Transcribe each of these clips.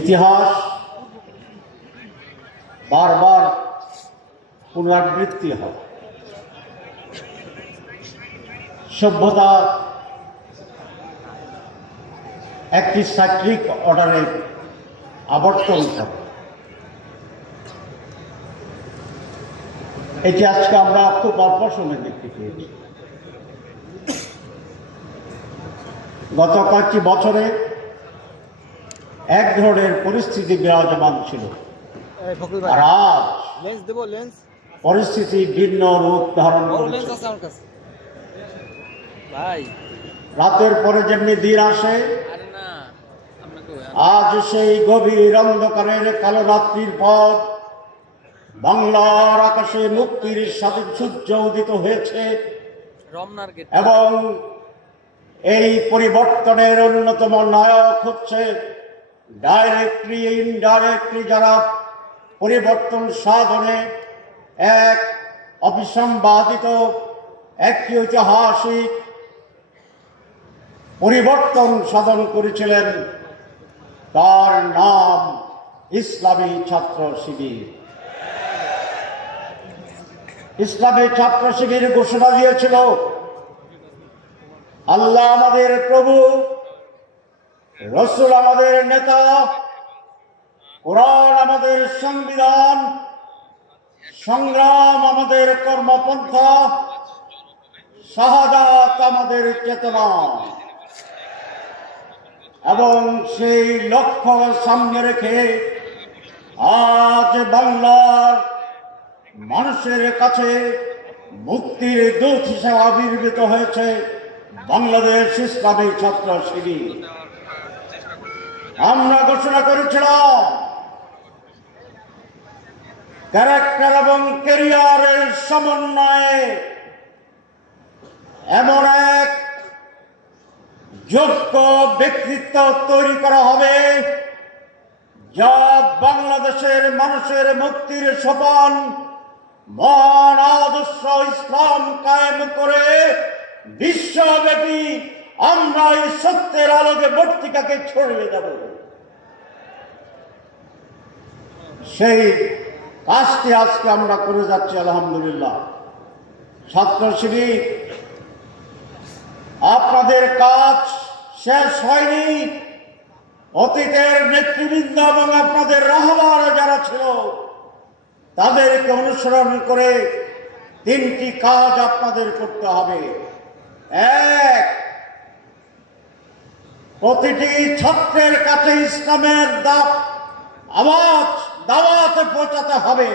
ইতিহাস বারবার পুনরাবৃত্তি হয়। সভ্যতা একটি সাইক্লিক অর্ডারে আবর্তন করে। এটি আজকে আমরা খুব অল্প সময় দেখতে পেয়েছি। গত কয়েকটি বছরে এক ধরনের পরিস্থিতি বিরাজমান ছিল, আর আজ পরিস্থিতি ভিন্ন রূপ ধারণ করেছে। রাতের পরে যেমনি দিন আসে, আজ সেই গভীর অন্ধকারের কালো রাত্রির পর বাংলার আকাশে মুক্তির সাথে সূর্য উদিত হয়েছে এবং এই পরিবর্তনের অন্যতম নায়ক হচ্ছে ডাইরেক্টলি ইনডাইরেক্টলি যারা পরিবর্তন সাধনে এক অবিসম্বাদিত একটি ঐতিহাসিক পরিবর্তন সাধন করেছিলেন। তার নাম ইসলামী ছাত্র শিবির। ইসলামী ছাত্র শিবির ঘোষণা দিয়েছিল, আল্লাহ আমাদের প্রভু, রসুল আমাদের নেতা, কোরআন আমাদের সংবিধান, সংগ্রাম আমাদের কর্মপন্থা, শাহাদাত আমাদের চেতনা। এবং সেই লক্ষ্য সামনে রেখে আজ বাংলার মানুষের কাছে মুক্তির দূত হিসেবে আবির্ভূত হয়েছে বাংলাদেশ ইসলামী ছাত্র শিবির। আমরা ঘোষণা করেছিলাম, ক্যারেক্টার এবং ক্যারিয়ারের সমন্বয়ে এমন এক যোগ্য ব্যক্তিত্ব তৈরি করা হবে যা বাংলাদেশের মানুষের মুক্তির সোপান মহান আদর্শ ইসলাম কায়েম করে বিশ্বব্যাপী আমরা এই সত্যের আলোকে বর্তিকাকে ছড়িয়ে দেব। সেই কাজটি আজকে আমরা করে যাচ্ছি আলহামদুলিল্লাহ। ছাত্র শিবির, আপনাদের কাজ শেষ হয়নি। অতীতের নেতৃবৃন্দ এবং আপনাদের রাহবার যারা ছিল তাদেরকে অনুসরণ করে তিনটি কাজ আপনাদের করতে হবে। এক, প্রতিটি ছাত্রের কাছে ইসলামের আওয়াজ দাওয়াতে পৌঁছাতে হবে।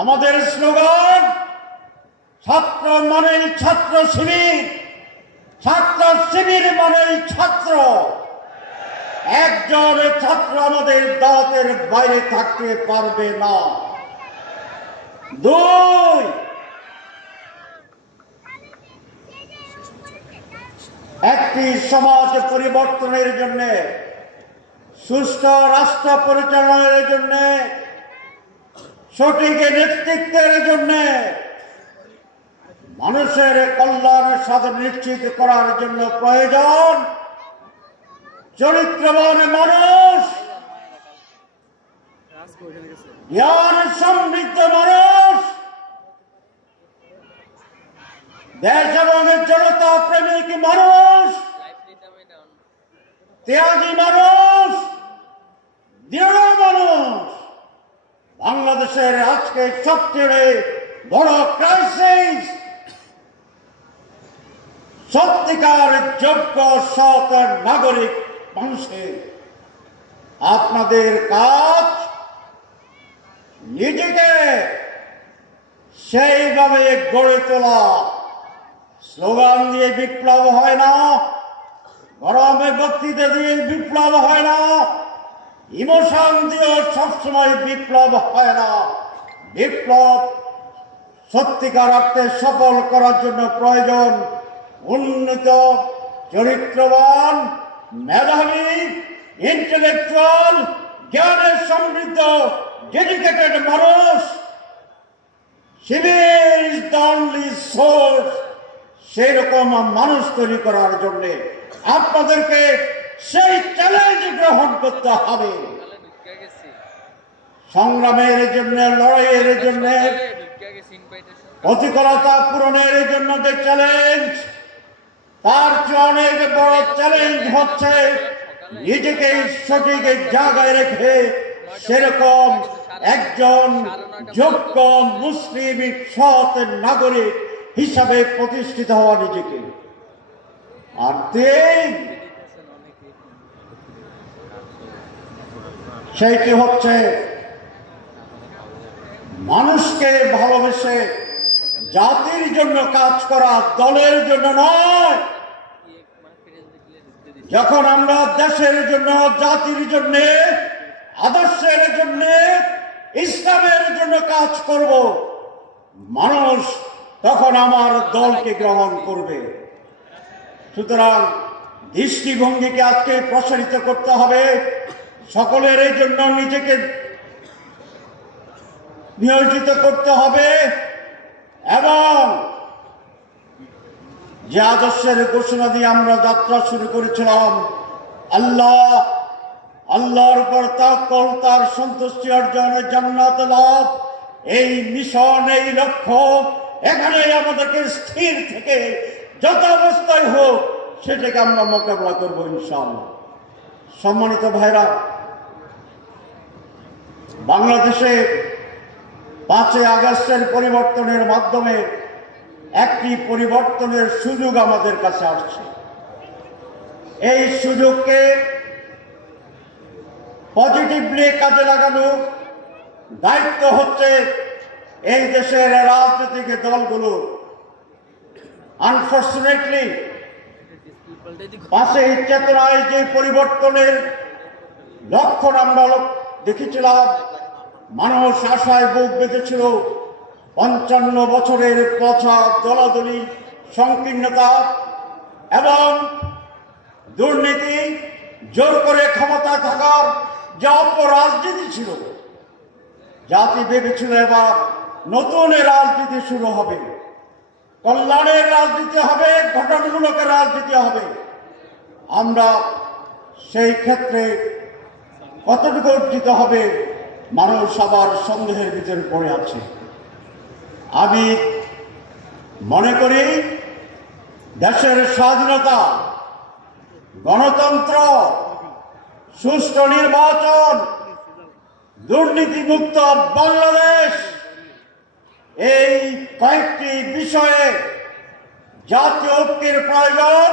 আমাদের স্লোগান, ছাত্র মানেই ছাত্র শিবির, ছাত্র শিবির মানেই ছাত্র। একজন ছাত্র আমাদের দাওয়াতের বাইরে থাকতে পারবে না। দুই, একটি সমাজ পরিবর্তনের জন্য, সুষ্ঠু রাষ্ট্র পরিচালনার জন্য, সঠিক নেতৃত্বের জন্য, মানুষের কল্যাণ সাধন নিশ্চিত করার জন্য প্রয়োজন চরিত্রবান মানুষ, জ্ঞান সমৃদ্ধ মানুষ, দেশ এবং জনতা প্রেমিক মানুষ, ত্যাগী মানুষ, দৃঢ় মানুষ। বাংলাদেশের আজকে সবচেয়ে বড় ক্রাইসিস সত্যিকার যোগ্য সৎ নাগরিক মানুষের। আপনাদের কাজ নিজেকে সেইভাবে গড়ে তোলা। স্লোগান দিয়ে বিপ্লব হয় না, গরমে বক্তৃতা দিয়ে বিপ্লব হয় না, ইমোশন দিয়েও সবসময় বিপ্লব হয় না। বিপ্লব সত্যিকার অর্থে সফল করার জন্য প্রয়োজন উন্নত, চরিত্রবান, মেধাবী, ইন্টেলেকচুয়াল, জ্ঞানে সমৃদ্ধ, ডেডিকেটেড মানুষ। শিবির ইজ দ্য অনলি সোর্স। সেই রকম মানুষ তৈরি করার জন্য আপনাদেরকে সেই চ্যালেঞ্জ গ্রহণ করতে হবে। সংগ্রামের জন্য, লড়াইয়ের জন্য, অধিকরতা পূরণের জন্য যে চ্যালেঞ্জ, তার চেয়ে অনেক বড় চ্যালেঞ্জ হচ্ছে নিজেকে সঠিক জায়গায় রেখে সেরকম একজন যোগ্য মুসলিম সৎ নাগরিক হিসাবে প্রতিষ্ঠিত হওয়া নিজেকে। আর সেইটি হচ্ছে মানুষকে ভালোবেসে জাতির জন্য কাজ করা, দলের জন্য নয়। যখন আমরা দেশের জন্য, জাতির জন্য, আদর্শের জন্য, ইসলামের জন্য কাজ করব, মানুষ তখন আমার দলকে গ্রহণ করবে। সুতরাং দৃষ্টিভঙ্গিকে আজকে প্রসারিত করতে হবে, সকলের জন্য নিজেকে নিয়োজিত করতে হবে এবং যে আদর্শের ঘোষণা দিয়ে আমরা যাত্রা শুরু করেছিলাম, আল্লাহর উপর তাওয়াক্কুল, তার সন্তুষ্টি অর্জন, জান্নাত লাভ, এই মিশন, এই লক্ষ্য, এখানে আমাদেরকে স্থির থেকে যত অবস্থায় হোক সেটাকে আমরা মোকাবিলা করবো ইনশাআল্লাহ। সম্মানিত ভাইরা, বাংলাদেশে 5 আগস্টের পরিবর্তনের মাধ্যমে একটি পরিবর্তনের সুযোগ আমাদের কাছে আসছে। এই সুযোগকে পজিটিভলি কাজে লাগানো দায়িত্ব হচ্ছে এই দেশের রাজনৈতিক দলগুলোর। আনফরচুনেটলি 5 চেতনায় যে পরিবর্তনের লক্ষণ আমরা দেখেছিলাম, মানুষ আশায় বুক বেঁধেছিল, 55 বছরের পথা দলাদলি, সংকীর্ণতা এবং দুর্নীতি, জোর করে ক্ষমতা থাকার যে অপরাজনীতি ছিল, জাতি ভেবেছিল এবার নতুন রাজনীতি শুরু হবে, কল্যাণের রাজনীতি হবে, গঠনমূলক রাজনীতি হবে। আমরা সেই ক্ষেত্রে কতটুকু অর্জিত হবে মানুষ আবার সন্দেহের ভিতরে পড়ে আছে। আমি মনে করি দেশের স্বাধীনতা, গণতন্ত্র, সুষ্ঠু নির্বাচন, দুর্নীতিমুক্ত বাংলাদেশ, এই কয়েকটি বিষয়ে জাতীয় ঐক্যের প্রয়োজন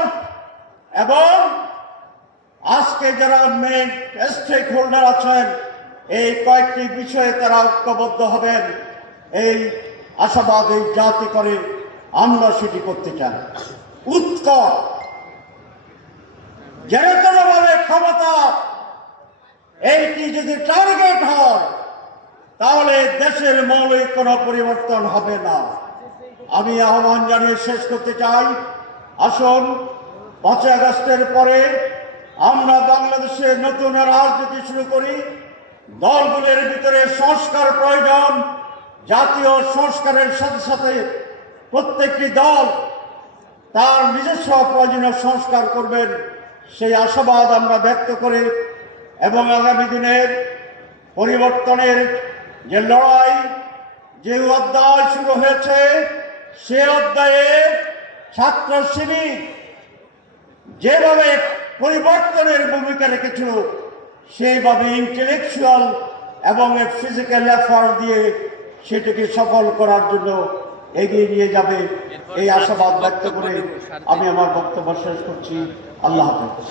এবং আজকে যারা মেইন স্টেক হোল্ডার আছেন এই কয়েকটি বিষয়ে তারা ঐক্যবদ্ধ হবেন, এই আশাবাদ এই জাতি করে আমরা সেটি করতে চাই। উৎকট যে কোনোভাবে ক্ষমতা এইটি যদি টার্গেট হয় তাহলে দেশের মৌলিক কোনো পরিবর্তন হবে না। আমি আহ্বান জানিয়ে শেষ করতে চাই, আসুন 5 আগস্টের পরে আমরা বাংলাদেশে নতুন রাজনীতি শুরু করি। দলগুলোর ভিতরে সংস্কার প্রয়োজন, জাতীয় সংস্কারের সাথে সাথে প্রত্যেকটি দল তার নিজস্ব প্রয়োজনীয় সংস্কার করবেন, সেই আশাবাদ আমরা ব্যক্ত করে এবং আগামী দিনের পরিবর্তনের যে লড়াই, যে অধ্যায় শুরু হয়েছে সে অধ্যায়ে ছাত্র শিবির যেভাবে পরিবর্তনের ভূমিকা রেখেছিল সেইভাবে ইন্টেলেকচুয়াল এবং ফিজিক্যাল এফার্ট দিয়ে সেটাকে সফল করার জন্য এগিয়ে নিয়ে যাবে, এই আশাবাদ ব্যক্ত করে আমি আমার বক্তব্য শেষ করছি। আল্লাহ হাফেজ।